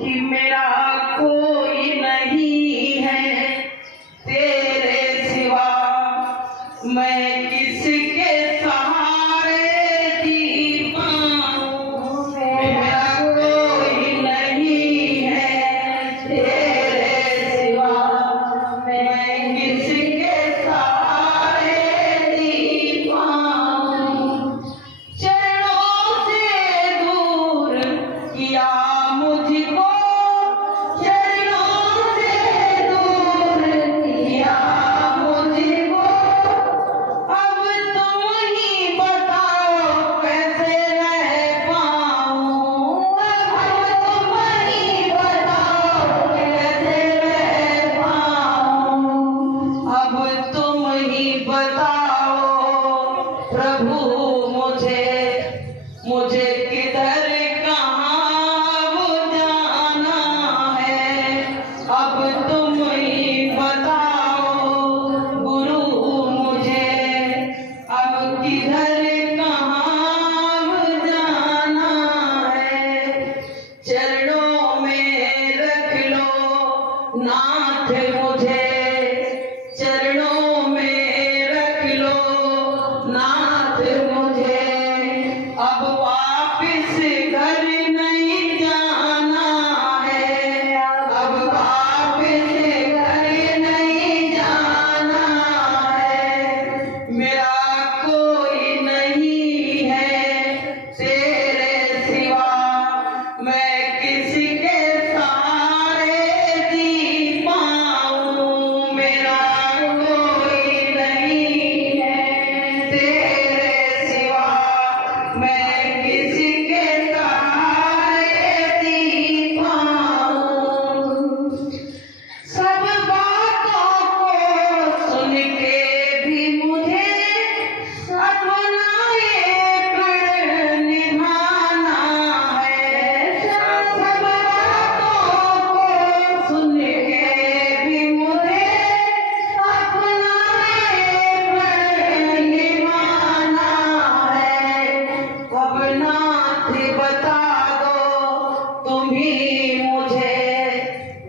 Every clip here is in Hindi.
कि मेरा कोई नहीं है तेरे सिवा, मैं किसके सहारे जी पाऊं। मेरा कोई नहीं है तेरे सिवा, मैं किसके सहारे जी पाऊं। चरणों से दूर किया मुझको, चरणों से दूर किया मुझको। अब तुम ही बताओ कैसे रह पाऊं। अब तुम ही बताओ कैसे रह पाऊं। अब तुम ही बताओ प्रभु मुझे किधर कहाँ वो जाना है। अब तुम ही बताओ गुरु मुझे, अब किधर कहाँ वो जाना है। चरणों में रख लो नाथ मुझे, चरणों में रख लो नाथ मुझे। अब वापिस घर नहीं जाना है, अब वापिस घर नहीं जाना है। मेरा कोई नहीं है तेरे सिवा, मैं किसके सहारे जी पाऊं। मेरा कोई नहीं है तेरे सिवा, मैं किसके सहारे जी पाऊं। सब बातों को सुन के भी मुझे अपना एक निभाना है। सब बातों को सुन के भी मुझे अपना एक निभाना है। अब नाथ बता दो तुम ही मुझे,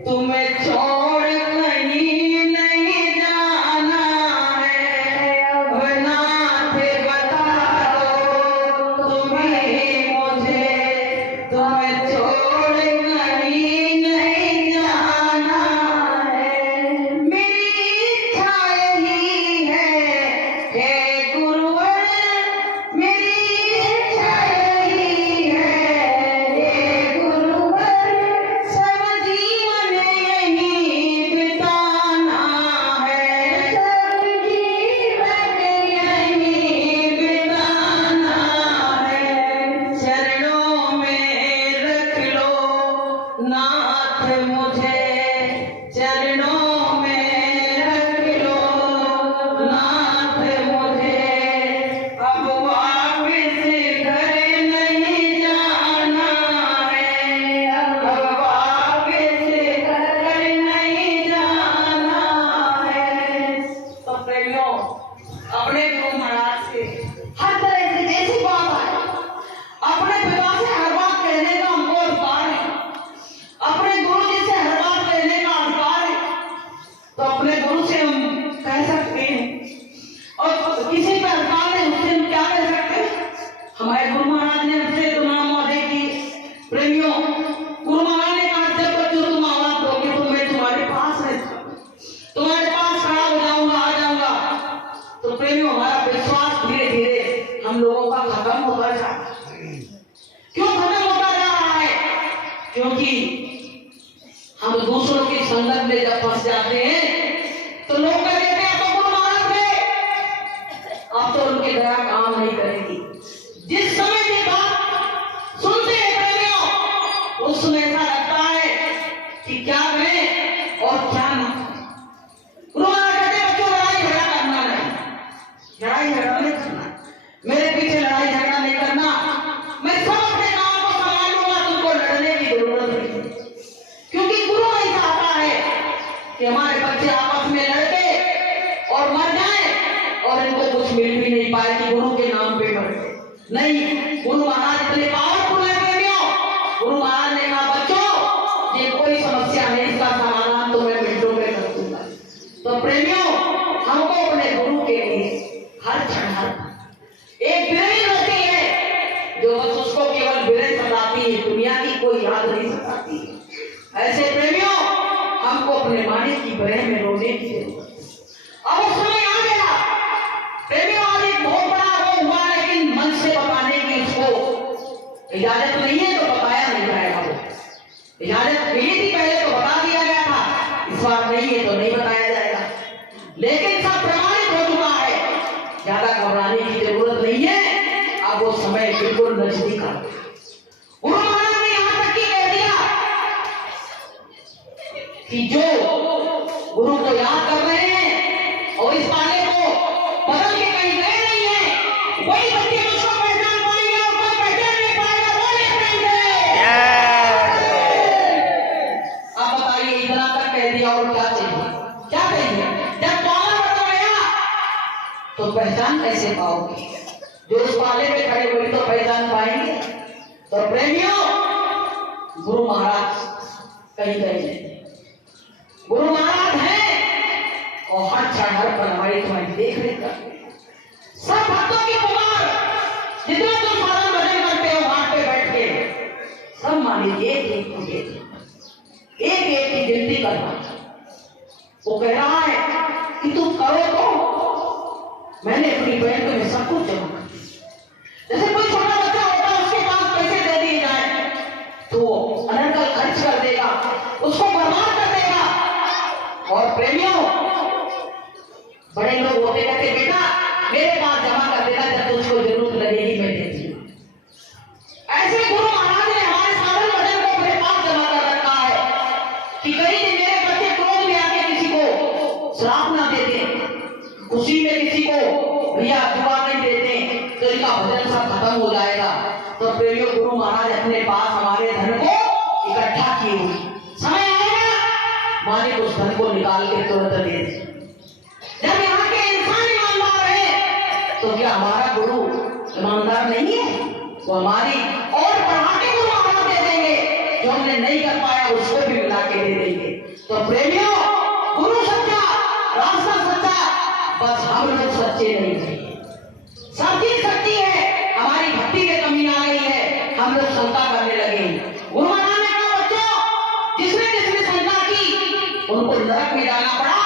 तुम्हें छोड़ कहीं नहीं जाना है। अब नाथ बता दो तुम ही मुझे, तुम्हें छोड़ कहीं नहीं जाना है। मेरी इच्छा यही है हे गुरुवर, मेरी इच्छा यही है हे गुरुवर। सब जीवन यही बिताना है, सब जीवन यही बिताना है। चरणों में रख लो नाथ मुझे, चरणों में रख लो नाथ मुझे। अब वापिस घर नहीं जाना है, अब वापिस घर नहीं जाना है। तो प्रेमियों, अपने गुरु महाराज से हर तरह से जैसी बात आए, अपने पिता से हर बात कहने का हमको अधिकार है, अपने गुरु जी से हर बात कहने का अधिकार है। तो अपने गुरु से हम कह सकते हैं, और किसी पे अधिकार नहीं उससे हम क्या कह सकते हैं। हमारे गुरु महाराज ने हमसे तुलना मौदे की। प्रेमियों, गुरु महाराज ने कहा जब तक जो तुम आवाज दोगे तो मैं तुम्हारे पास रहूंगा, तुम्हारे पास खड़ा हो जाऊंगा, आ जाऊंगा। तो प्रेमियों, हमारा विश्वास धीरे धीरे हम लोगों का खत्म होता जा रहा है। क्यों खत्म होता जा रहा है? क्योंकि हम दूसरों की संगत में जब फंस जाते हैं तो लोग कहते हैं तो गुरु महाराज थे, अब तो उनकी दया काम नहीं करेगी। जिस समय ये बात सुनते हैं प्रेमियों, उस समय ऐसा लगता है कि क्या करें और क्या ना करें। गुरु महाराज कहते हैं बच्चों, लड़ाई झगड़ा करना नहीं, लड़ाई झगड़ा नहीं करना, मेरे पीछे लड़ाई झगड़ा नहीं करना। मैं सब अपने काम को संभाल लूंगा, तुमको लड़ने की जरूरत नहीं। क्योंकि गुरु नहीं चाहता है कि हमारे बच्चे आपस में लड़के और मर जाएं और इनको कुछ मिल भी नहीं पाए कि गुरु के नाम पे मर गए। नहीं, गुरु महाराज इतने पावरफुल है प्रेमियों। गुरु महाराज ने कहा बच्चों की बहन में रोने की जरूरत। अब वो समय आ गया, प्रेमियों आज एक बहुत बड़ा वो हुआ, लेकिन मन से बताने की उसको इजाजत नहीं है, तो बताया नहीं जाएगा। वो इजाजत मिली थी पहले तो बता दिया गया था, इस बार नहीं है तो नहीं बताया जाएगा। लेकिन सब प्रमाणित हो चुका है, ज्यादा घबराने की जरूरत नहीं है। अब वो समय बिल्कुल नजदीक आ गया। गुरु महाराज ने यहां तक की कह दिया कि जो गुरु को याद कर रहे हैं और इस पाले को बदल के कहीं गए नहीं है, वही बच्चे मुझको पहचान पाएंगे और कोई पहचान नहीं पाएगा, वो ले पाएंगे। अब बताइए, इतना तक कह दिया और क्या चाहिए? क्या चाहिए? जब पाला बदल गया तो पहचान कैसे पाओगे? जो उस पाले में खड़े वही तो पहचान पाएंगे। तो प्रेमियों, गुरु महाराज कहीं गए नहीं, गुरु महाराज हैं और हर क्षण हर पल हमारी तुम्हारी देख रेख करते हैं। सब भक्तों की पुकार, जितना तुम साधन भजन करते हो घाट पे बैठ के, सब मालिक एक एक की गिनती करना। वो कह रहा है कि तुम करो तो मैंने अपनी बहन को सब कुछ जमा कर दिया। जैसे कोई छोटा बच्चा होता है, उसके पास पैसे दे दिए जाए तो अनर्गल खर्च कर देगा, उसको बर्बाद कर देगा। और प्रेमियों, बड़े लोग होते कहते बेटा मेरे पास जमा कर देना, जब तुझको जरूरत लगेगी मैं दे दूंगा। ऐसे गुरु महाराज ने हमारे साधन भजन को अपने पास जमा कर रखा है कि कहीं मेरे बच्चे क्रोध में आके किसी को श्राप ना दे दें, खुशी में किसी को भैया दुआ नहीं देते तो इनका भजन सब खत्म हो जाएगा। तो प्रेमियों, गुरु महाराज अपने पास हमारे धन को इकट्ठा किए हुए, समय आएगा मालिक उस धन को निकाल के तुरंत दे दे। जब यहाँ के इंसान ईमानदार है तो क्या हमारा गुरु ईमानदार नहीं है? वो हमारी और बढ़ा के गुरु महाराज दे देंगे, जो हमने नहीं कर पाया उसको भी मिला के दे देंगे। तो प्रेमियों, गुरु सच्चा, रास्ता सच्चा, बस हम लोग सच्चे नहीं हैं। सब चीज सच्ची है, हमारी भक्ति में कमी आ गई है, हम लोग शंका करने लगे। गुरु महाराज ने कहा बच्चों, जिसने जिसने शंका की उनको नरक में जाना पड़ा।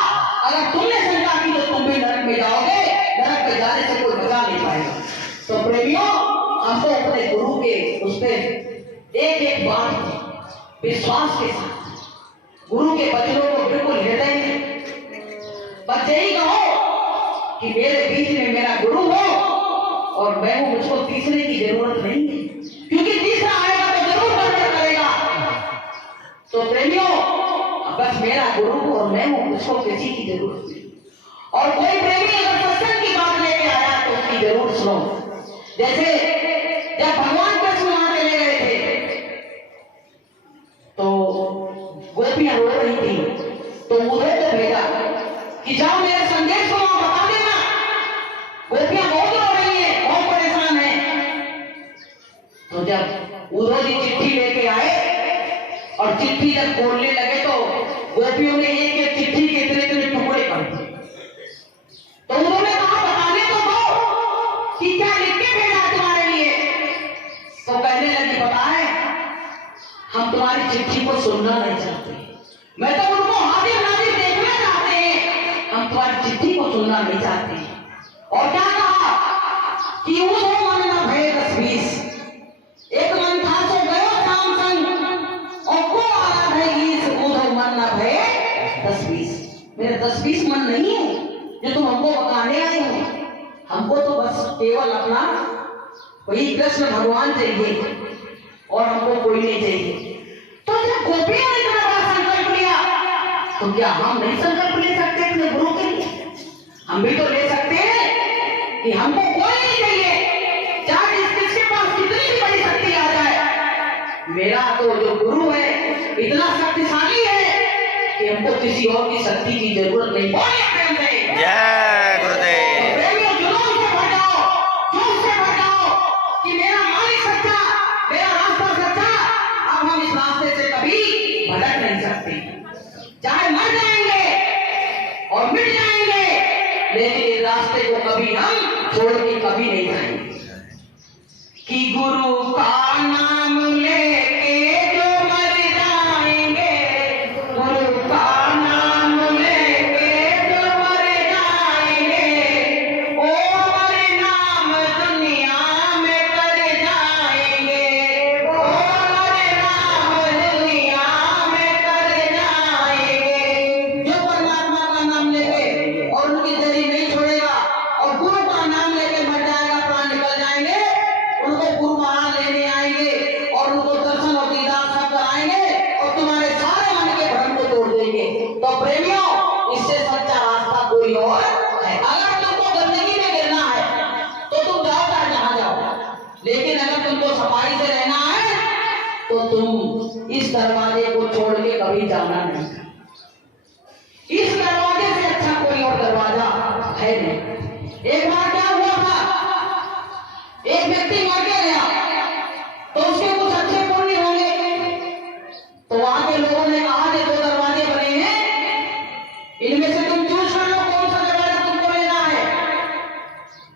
अगर तुमने शंका की तो तुम भी नरक में जाओगे, नरक में जाने से कोई बचा नहीं पाएगा। तो प्रेमियों, हमको अपने गुरु के उस पर एक एक बात विश्वास के साथ गुरु के वचनों को बिल्कुल हृदय में बस यही कहो कि मेरे बीच में मेरा गुरु हो और मैं हूं, मुझको तीसरे की जरूरत नहीं है, क्योंकि तीसरा आएगा तो जरूर गड़बड़ करेगा। तो प्रेमियों, बस मेरा गुरु और मैं हूं, मुझको किसी की जरूरत नहीं। और कोई प्रेमी अगर सत्संग की बात लेके आया तो उसकी जरूर सुनो। जैसे जब भगवान कृष्ण वहां चले गए थे तो गोपियां रो रही थी, तो उधर को भेजा कि जाओ मेरा संदेश को वहां बता देना। गोपियां बहुत रो रही है, बहुत परेशान है। तो जब उधर जी चिट्ठी लेके आए और चिट्ठी जब खोलने लगे तो गोपियों ने एक एक चिट्ठी के इतने इतने टुकड़े कर दिए। तो उन्होंने कहा बताने तो दो कि क्या लिख के भेजा तुम्हारे लिए। तो कहने लगी बताए, हम तुम्हारी चिट्ठी को सुनना नहीं चाहते, मैं तो उनको हाजिर नाजिर देखना चाहते हैं, हम तुम्हारी चिट्ठी को सुनना नहीं चाहते। और क्या कहा कि वो मन न भय 10-20, एक मन था सो गयो शाम संग और को आया भय उधो मन न भय 10-20। मेरे 10-20 मन नहीं है जो तुम हमको बताने आए हो, हमको तो बस केवल अपना वही कृष्ण भगवान चाहिए और हमको कोई नहीं चाहिए। तो जब गोपियों ने इतना बड़ा संकल्प लिया तो क्या हम नहीं संकल्प ले सकते अपने गुरु के लिए? हम भी तो ले सकते हैं कि हमको कोई नहीं चाहिए, चाहे किसके पास कितनी भी बड़ी शक्ति आ जाए, मेरा तो जो गुरु है इतना शक्तिशाली है कि हमको किसी और की शक्ति की जरूरत नहीं। जय गुरुदेव। प्रेमियों, जुनून से भर जाओ, जोश से भर जाओ कि मेरा मालिक सच्चा, मेरा रास्ता सच्चा। अब हम इस रास्ते से कभी भटक नहीं सकते, चाहे मर जाएंगे और मिट जाएंगे, लेकिन इस रास्ते को कभी हम छोड़ के कभी नहीं जाएंगे। कि गुरु का नाम लेके जो मर जाएंगे, गुरु का नाम को छोड़ के कभी जाना नहीं। इस दरवाजे से अच्छा कोई और दरवाजा है नहीं। एक बार क्या हुआ था, एक व्यक्ति मर के गया तो उसके कुछ अच्छे पुण्य होंगे, तो वहां के लोगों ने कहा कि 2 दरवाजे बने हैं, इनमें से तुम चूज कर लो कौन सा दरवाजा तुमको लेना है।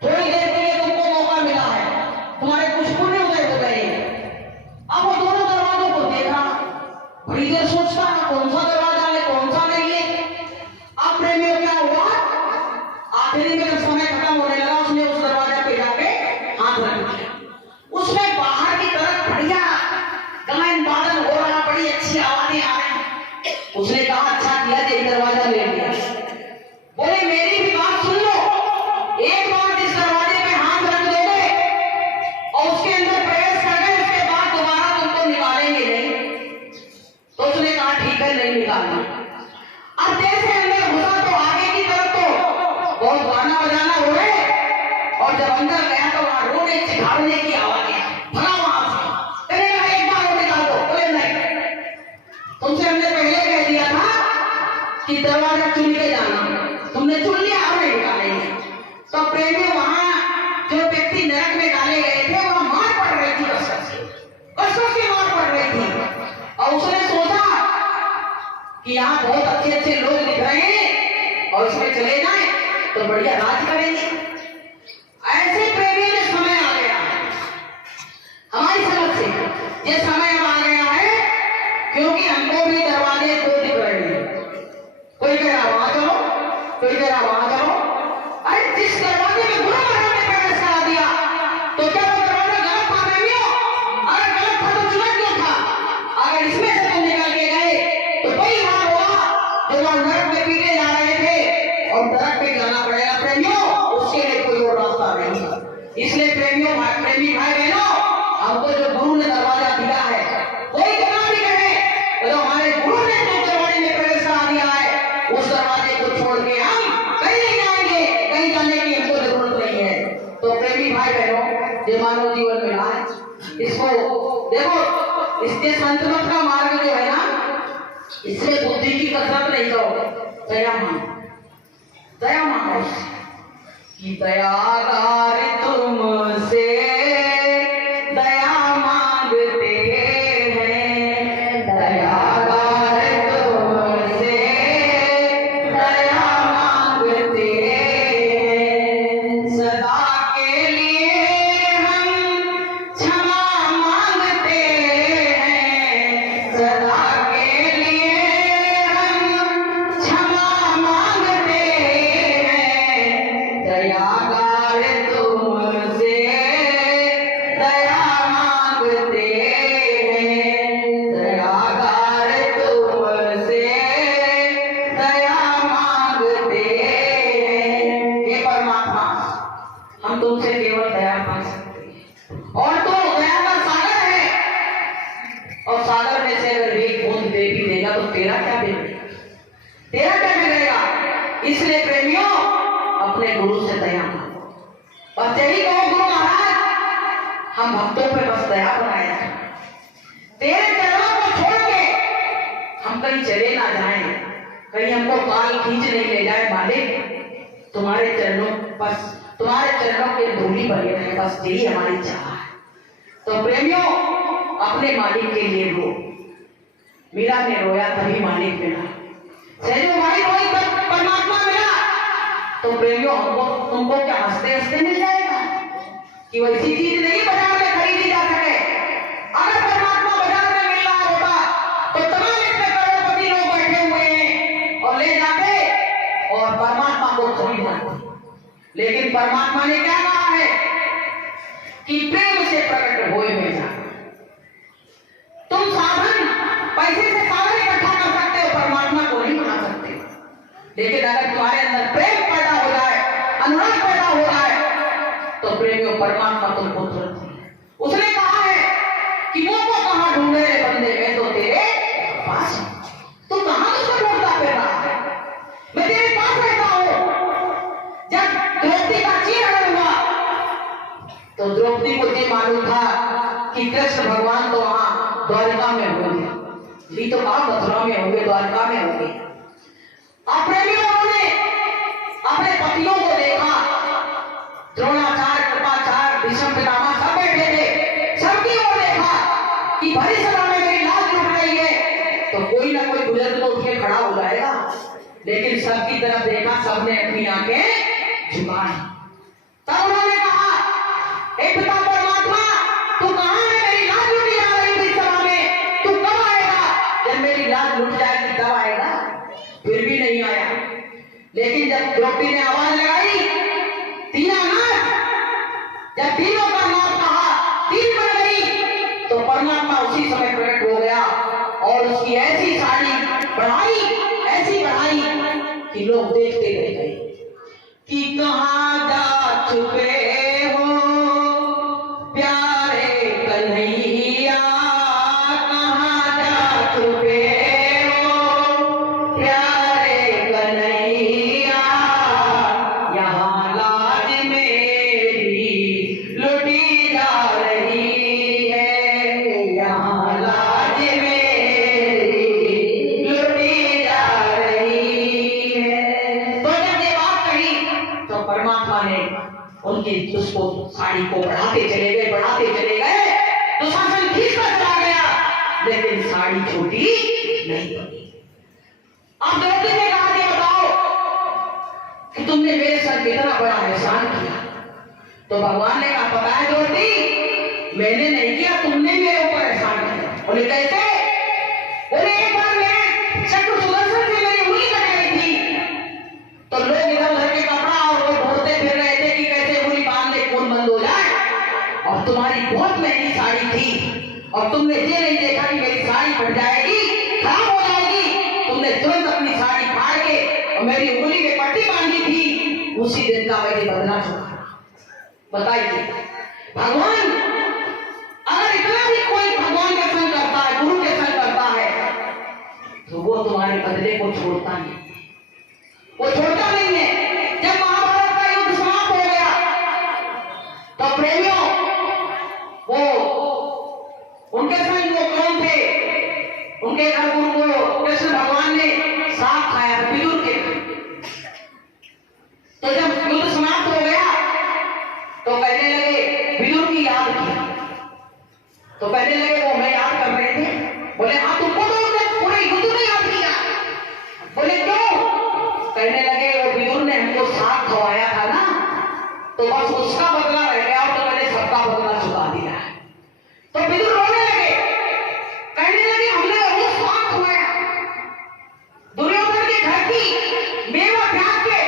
थोड़ी देर के लिए तुमको मौका मिला है, तुम्हारे कुछ पुण्य उदय हो गए। अब वो दोनों दरवाजों को देखा, बड़ी देर सोचता कौन सा दरवाजा है कौन सा नहीं है। अब प्रेमियों क्या हुआ, आखिरी में जब समय खत्म होने लगा उसने उस दरवाजा पे जाके हाथ रख दिया। उसमें बाहर की तरफ बढ़िया गायन बादल हो रहा, बड़ी अच्छी आवाजें आ रही। उसने कहा अच्छा किया कि दरवाजा ले लिया। बोले मेरी भी बात सुन लो, एक बार इस दरवाजे पे हाथ रख दोगे और उसके अंदर प्रवेश कर गए, उसके बाद दोबारा तुमको निकालेंगे नहीं। तो उसने कहा ठीक है नहीं निकालना। अब जैसे अंदर घुसा तो आगे की तरफ तो बहुत गाना बजाना हो रहे, और जब अंदर गया तो वहां रोने चिढ़ाने की आवाजें, भगा वहां से, करेगा एक बार और निकाल दो। बोले नहीं, तुमसे हमने पहले कह दिया था कि दरवाजा चुन के जाना, तुमने चुन लिया अब नहीं निकालेंगे। तो प्रेमी वहां जो व्यक्ति नरक में डाले गए थे वहां मार पड़ रही थी, कसों की मार पड़ रही थी। और उसने सोचा कि यहाँ बहुत अच्छे अच्छे लोग दिख रहे हैं और इसमें चले जाए तो बढ़िया राज करेंगे। ऐसे प्रेमी में समय आ गया, हमारी समझ से ये समय अब आ गया है, क्योंकि हमको भी दरवाजे 2 दिख रहे हैं। कोई कह रहा वहां चलो, कोई कह रहा वहां चलो। अरे जिस दरवाजे में गुरु महाराज ने प्रवेश करा दिया तो क्या वो दरवाजा गलत था प्रेमियों? अगर गलत था तो चुना क्यों था? अगर इसमें से तुम निकल के गए तो कोई हाल होगा जो वहां नरक में पीटे जा रहे थे और नरक में जाना पड़ेगा प्रेमियों, उसके लिए कोई और रास्ता नहीं। इसलिए प्रेमियों, प्रेमी भाई बहनों, हमको जो गुरु ने दरवाजा दिया है, कोई कितना भी कहे, तो हमारे गुरु ने जो दरवाजे में प्रवेश करा दिया है उस दरवाजे को छोड़ के हम कहीं नहीं जाएंगे, कहीं जाने की हमको जरूरत नहीं है। तो प्रेमी भाई बहनों, जो मानव जीवन में आए, इसको देखो, इसके संतमत का मार्ग जो है ना, इसमें बुद्धि की कसरत नहीं करो, दया मांगो, दया मांगो कि दयागार तुमसे दया मांगते हैं, दयागार तुमसे दया मांगते हैं, सदा के लिए हम क्षमा मांगते हैं, सदा के लिए हम क्षमा मांगते हैं, दयागार तुमसे दया मांगते हैं, दयागार तुमसे दया मांगते हैं। हे परमात्मा, हम तुमसे केवल दया मांग सकते हैं, और तो दया का सागर है, और सागर में से अगर एक बूंद दे भी देगा तो तेरा क्या बिगड़ेगा, तेरा क्या बिगड़ेगा। इसलिए प्रेमियों, अपने गुरु से दया मांगो, बस यही कहो गुरु महाराज हम भक्तों पे बस दया बनाए रखें, तेरे चरणों को छोड़ के हम कहीं चले ना जाएं, कहीं हमको काल खींच नहीं ले जाए मालिक, तुम्हारे चरणों बस तुम्हारे चरणों के धूली बने रहे, बस यही हमारी चाह है। तो प्रेमियों, अपने मालिक के लिए रो। मीरा ने रोया तभी मालिक मिला, सहजो भाई रोई तब परमात्मा मिला। तो प्रेमियों, हमको तुमको क्या हंसते हंसते मिल जाएगा कि वैसी चीज नहीं बाजार में खरीदी जा सके। अगर परमात्मा बाजार में मिल रहा होता तो तमाम इसमें करोड़पति लोग बैठे हुए हैं और ले जाते और परमात्मा को खरीद जाते। लेकिन परमात्मा ने क्या कहा है कि प्रेम से प्रकट होए में जा। तुम साधन पैसे से साधन इकट्ठा कर सकते हो, परमात्मा को नहीं बना सकते। लेकिन अगर तुम्हारे अंदर प्रेम पैदा हो जाए, अनुराग पैदा हो जाए, तो प्रेमियों परमात्मा तुमको तुरंत उसने कहा है कि मुझको कहां ढूंढे रे बंदे, मैं तो तेरे पास हूं। तू कहां मुझको ढूंढता फिर रहा है, मैं तेरे पास रहता हूं। जब द्रौपदी का चीरहरण हुआ तो द्रौपदी को ये मालूम था कि कृष्ण भगवान तो वहां द्वारिका में होंगे, तो कहा मथुरा में होंगे, द्वारका में होंगे। आप प्रेमियों ने अपने पतियों को देखा, द्रोणाचार्य, कृपाचार्य, भीष्म पितामह सब बैठे थे, सबकी ओर देखा कि भरी सभा में मेरी लाज लुट रही है, तो कोई ना कोई बुजुर्ग तो उठ के खड़ा हो जाएगा। लेकिन सबकी तरफ देखा, सबने अपनी आंखें झुकाई। तब उन्होंने कहा, हे पिता परमात्मा, तू कहां है? मेरी लाज लुटी जा रही थी सभा में, तू कब आएगा? जब मेरी लाज लुट जाएगी तब आएगा। फिर भी नहीं आया। लेकिन जब द्रौपदी ने आवाज लगाई, दीनानाथ, जब तीनों का नाम कहा, तीन बन गई, तो परमात्मा उसी समय प्रकट हो गया और उसकी ऐसी साड़ी बढ़ाई, ऐसी बढ़ाई कि लोग देखते रह गए कि कहां जा छुपे हो प्यारे कन्हैया, कहां जा छुपे हो प्यारे कन्हैया, यहाँ लाज मेरी लुटी जा रही है, यहाँ लाज मेरी लुटी जा रही है। तो जब ये बात कही तो परमात्मा ने उनकी उसको साड़ी को बढ़ाते चले गए, बढ़ाते चले गए, तो शासन खींचता चला गया, लेकिन साड़ी छोटी नहीं बनी। अब द्रौपदी ने कहा कि बताओ कि तुमने मेरे साथ कितना बड़ा एहसान किया। तो भगवान ने कहा, पता है द्रौपदी, मैंने नहीं किया, तुमने मेरे ऊपर एहसान किया। बोले कैसे? बोले एक बार मैं चक्र सुदर्शन से मेरी उंगली कट गई थी, तो लोग इधर उधर के कपड़ा और वो ढूंढते फिर रहे थे कि कैसे उंगली बांध दे, खून बंद हो जाए। और तुम्हारी बहुत महंगी साड़ी थी और तुमने ये नहीं देखा कि मेरी साड़ी फट जाएगी, खराब हो जाएगी, तुमने तुरंत अपनी साड़ी फाड़ के और मेरी उंगली में पट्टी बांधी थी, उसी दिन का मैंने बदला चुका। बताइए, भगवान अगर इतना भी कोई भगवान का संग करता है, गुरु के संग करता है, तो वो तुम्हारे बदले को छोड़ता नहीं, वो छोड़ता नहीं है। जब महाभारत का युद्ध समाप्त हो गया तो प्रेमियों, वो उनके संग वो कौन थे? उनके घर गुरु को कृष्ण भगवान ने साग खाया विदुर के। तो जब युद्ध समाप्त हो गया तो कहने लगे, विदुर की याद की, तो कहने लगे वो मैं याद कर रहे थे। बोले हाँ, तुमको तो पूरे युद्ध में याद किया। बोले क्यों? कहने लगे वो विदुर ने हमको साग खवाया था ना, तो बस उसका बदला रह गया, तो मैंने सबका बदला चुका दिया है। तो विदुर रोने लगे, कहने लगे हमने वो साग खवाया, दुर्योधन के घर की मेवा त्याग के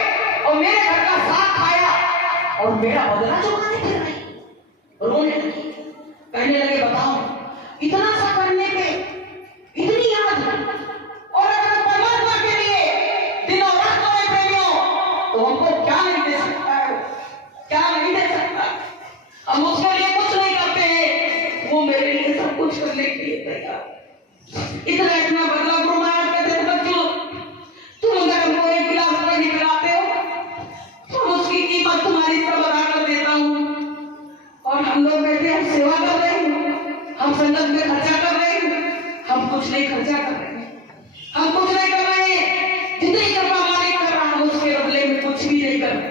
और मेरे घर का साग खाया और मेरा बदला चुकाने फिर रही। रोने लगे, कहने लगे बताओ, इतना सा करने पे इतनी याद, और अगर परमात्मा के लिए दिन और रात करें प्रेमियों, तो हमको क्या नहीं दे सकता है? क्या नहीं दे सकता? हम उसके लिए कुछ नहीं करते हैं, वो मेरे लिए सब कुछ करने के लिए तैयार। इतना इतना बदला गुरु महाराज कहते हैं, बच्चों तुम अगर हमको एक गिलास पानी पिलाते हो तो उसकी कीमत तुम्हारी सब अदा कर देता हूँ। और हम लोग बैठे, हम सेवा कर रहे हैं, हम संगत में खर्चा कर रहे हैं, हम कुछ नहीं खर्चा कर रहे हैं, हम कुछ नहीं कर रहे हैं। जितनी कृपा मालिक कर रहा है उसके बदले में कुछ भी नहीं कर रहे।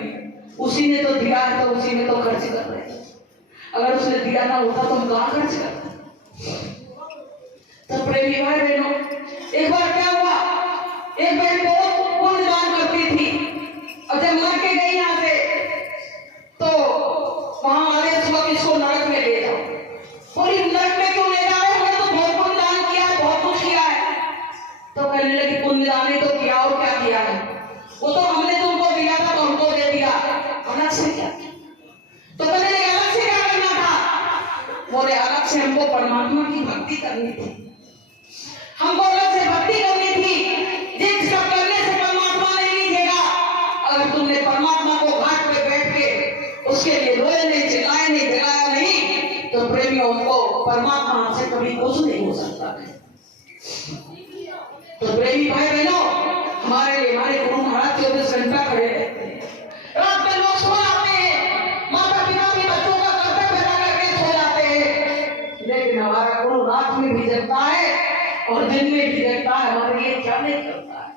उसी ने तो दिया है, तो उसी में तो खर्च कर रहे हैं। अगर उसने दिया ना होता तो हम कहाँ खर्च करते? तो प्रेमी भाई बहनों, एक बार क्या हुआ, एक बहन बहुत पुण्यदान करती थी और जब मर के गई यहाँ से, तो वहां वाले सुबह इसको नरक में ले जाओ। बोली नरक में क्यों ले जा रहे हो? तो बहुत पुण्यदान किया है, बहुत कुछ किया है। तो कहने लगी पुण्यदान ही तो किया, और क्या किया है? वो तो हमने तुमको दिया था तो हमको दे दिया, अलग से क्या? तो कहने लगे अलग से क्या करना था? बोले अलग से हमको परमात्मा की भक्ति करनी थी, हमको अलग से भक्ति करनी थी, जिसका करने से परमात्मा नहीं दिखेगा। अगर तुमने परमात्मा को घाट पे बैठ के उसके लिए रोए नहीं, चिल्लाए नहीं, जगाया नहीं, तो प्रेमियों उनको परमात्मा से कभी कुछ नहीं हो सकता है। तो प्रेमी भाई बहनों, हमारे लिए हमारे गुरु महाराज 24 घंटा खड़े रहते हैं। रात में लोग सो जाते हैं, माता पिता भी बच्चों का कर्तव्य अदा करके सो जाते हैं, लेकिन हमारा गुरु रात में भी जगता है और दिन में भी देखता है मगर ये क्या नहीं करता है।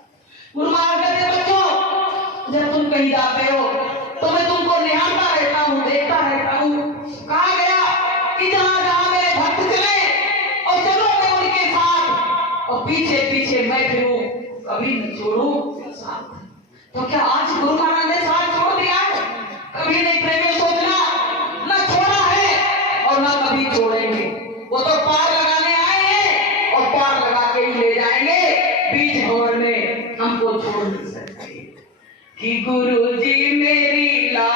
गुरु महाराज कहते बच्चों जब तुम कहीं जाते हो तो मैं तुमको निहारता रहता हूँ, देखता रहता हूँ। कहा गया कि जहाँ जहाँ मेरे भक्त चले और चलो मैं उनके साथ और पीछे पीछे मैं फिरूं, कभी न छोड़ूं साथ। तो क्या आज गुरु महाराज ने साथ छोड़ दिया? कभी नहीं प्रेमी सोचना, न छोड़ा है और न कभी छोड़ेंगे। वो तो पार लगाने आए हैं और पार लगा के ही ले जाएंगे। बीच भंवर में हमको छोड़ नहीं सकते कि गुरु जी मेरी ला